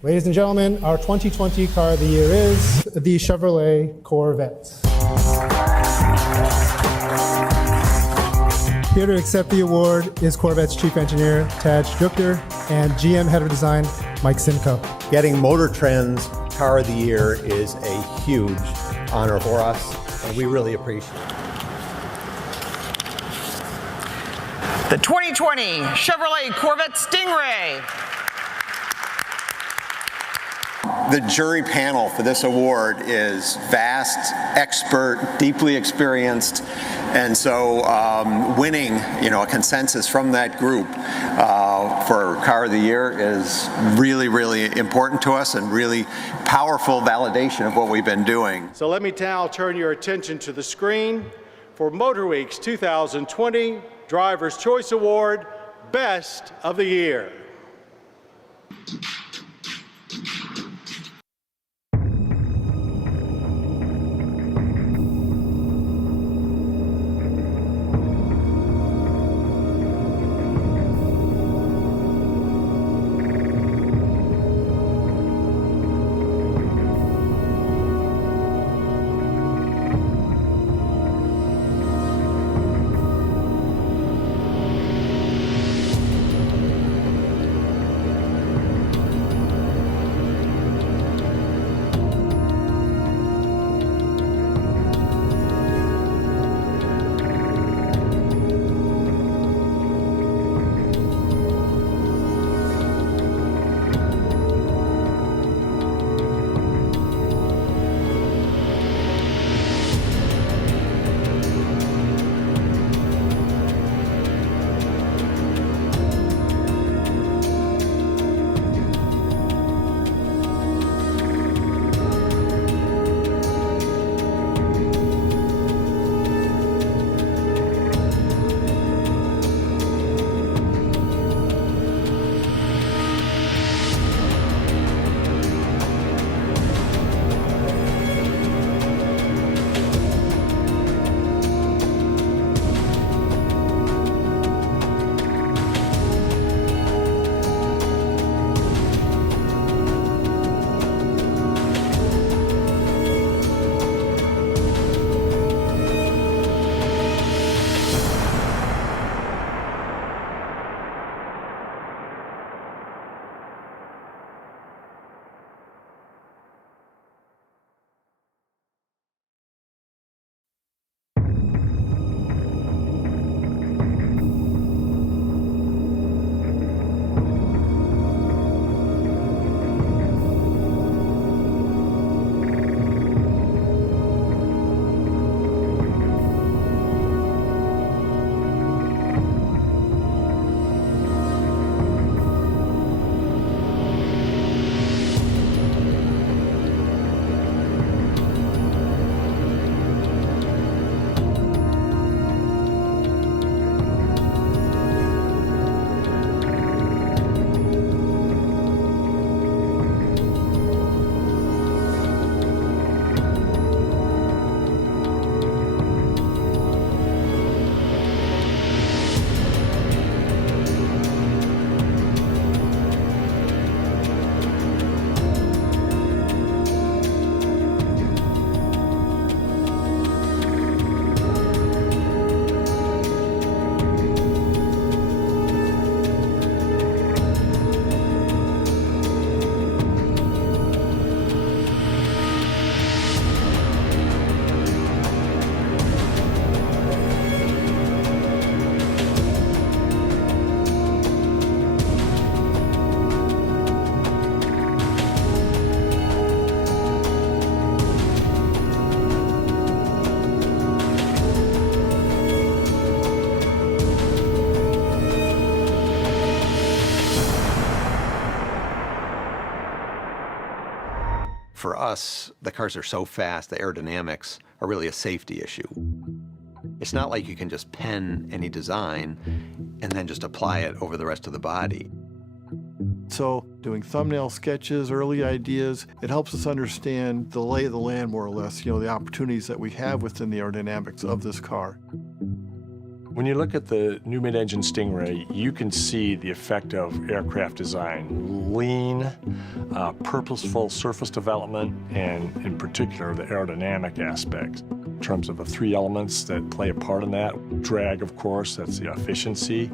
Ladies and gentlemen, our 2020 car of the year is the Chevrolet Corvette. Here to accept the award is Corvette's Chief Engineer, Taj Jupter, and GM Head of Design, Mike Simcoe. Getting Motor Trend's Car of the Year is a huge honor for us, and we really appreciate it. The 2020 Chevrolet Corvette Stingray. The jury panel for this award is vast, expert, deeply experienced, and so winning, a consensus from that group for Car of the Year is really, really important to us and really powerful validation of what we've been doing. So let me now turn your attention to the screen for MotorWeek's 2020 Driver's Choice Award, Best of the Year. For us, the cars are so fast, the aerodynamics are really a safety issue. It's not like you can just pen any design and then just apply it over the rest of the body. So doing thumbnail sketches, early ideas, it helps us understand the lay of the land more or less, the opportunities that we have within the aerodynamics of this car. When you look at the new mid-engine Stingray, you can see the effect of aircraft design. Lean, purposeful surface development, and in particular, the aerodynamic aspects. In terms of the three elements that play a part in that. Drag, of course, that's the efficiency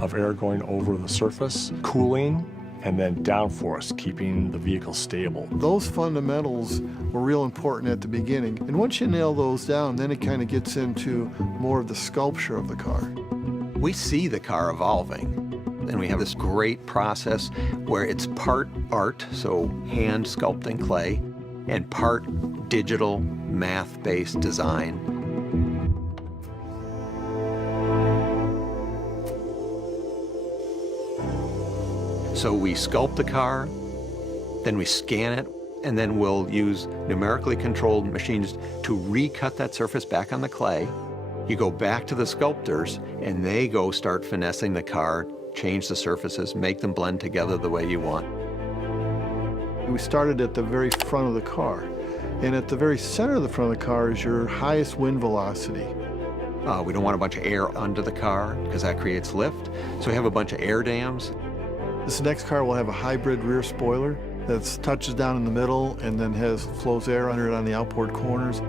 of air going over the surface. Cooling, and then downforce, keeping the vehicle stable. Those fundamentals were real important at the beginning. And once you nail those down, then it kind of gets into more of the sculpture of the car. We see the car evolving, and we have this great process where it's part art, so hand sculpting clay, and part digital math-based design. So we sculpt the car, then we scan it, and then we'll use numerically controlled machines to recut that surface back on the clay. You go back to the sculptors, and they go start finessing the car, change the surfaces, make them blend together the way you want. We started at the very front of the car. And at the very center of the front of the car is your highest wind velocity. We don't want a bunch of air under the car because that creates lift. So we have a bunch of air dams. This next car will have a hybrid rear spoiler that touches down in the middle and then flows air under it on the outboard corners.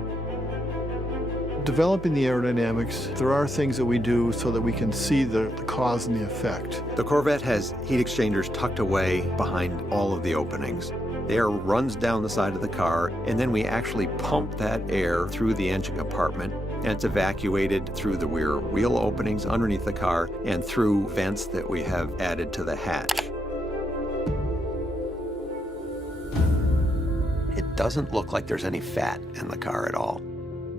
Developing the aerodynamics, there are things that we do so that we can see the cause and the effect. The Corvette has heat exchangers tucked away behind all of the openings. The air runs down the side of the car, and then we actually pump that air through the engine compartment, and it's evacuated through the rear wheel openings underneath the car and through vents that we have added to the hatch. It doesn't look like there's any fat in the car at all.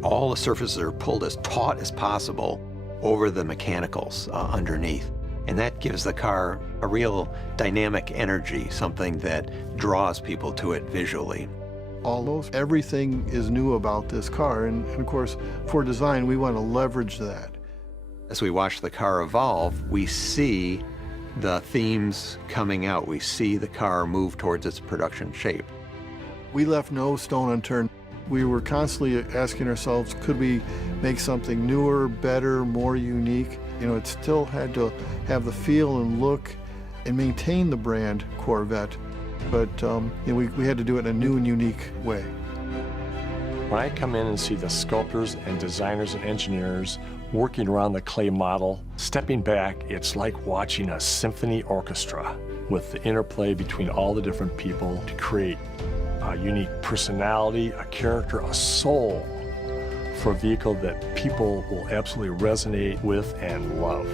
All the surfaces are pulled as taut as possible over the mechanicals underneath. And that gives the car a real dynamic energy, something that draws people to it visually. Everything is new about this car, and of course, for design, we want to leverage that. As we watch the car evolve, we see the themes coming out. We see the car move towards its production shape. We left no stone unturned. We were constantly asking ourselves, could we make something newer, better, more unique? You know, it still had to have the feel and look and maintain the brand Corvette, but you know, we had to do it in a new and unique way. When I come in and see the sculptors and designers and engineers working around the clay model, stepping back, it's like watching a symphony orchestra with the interplay between all the different people to create a unique personality, a character, a soul for a vehicle that people will absolutely resonate with and love.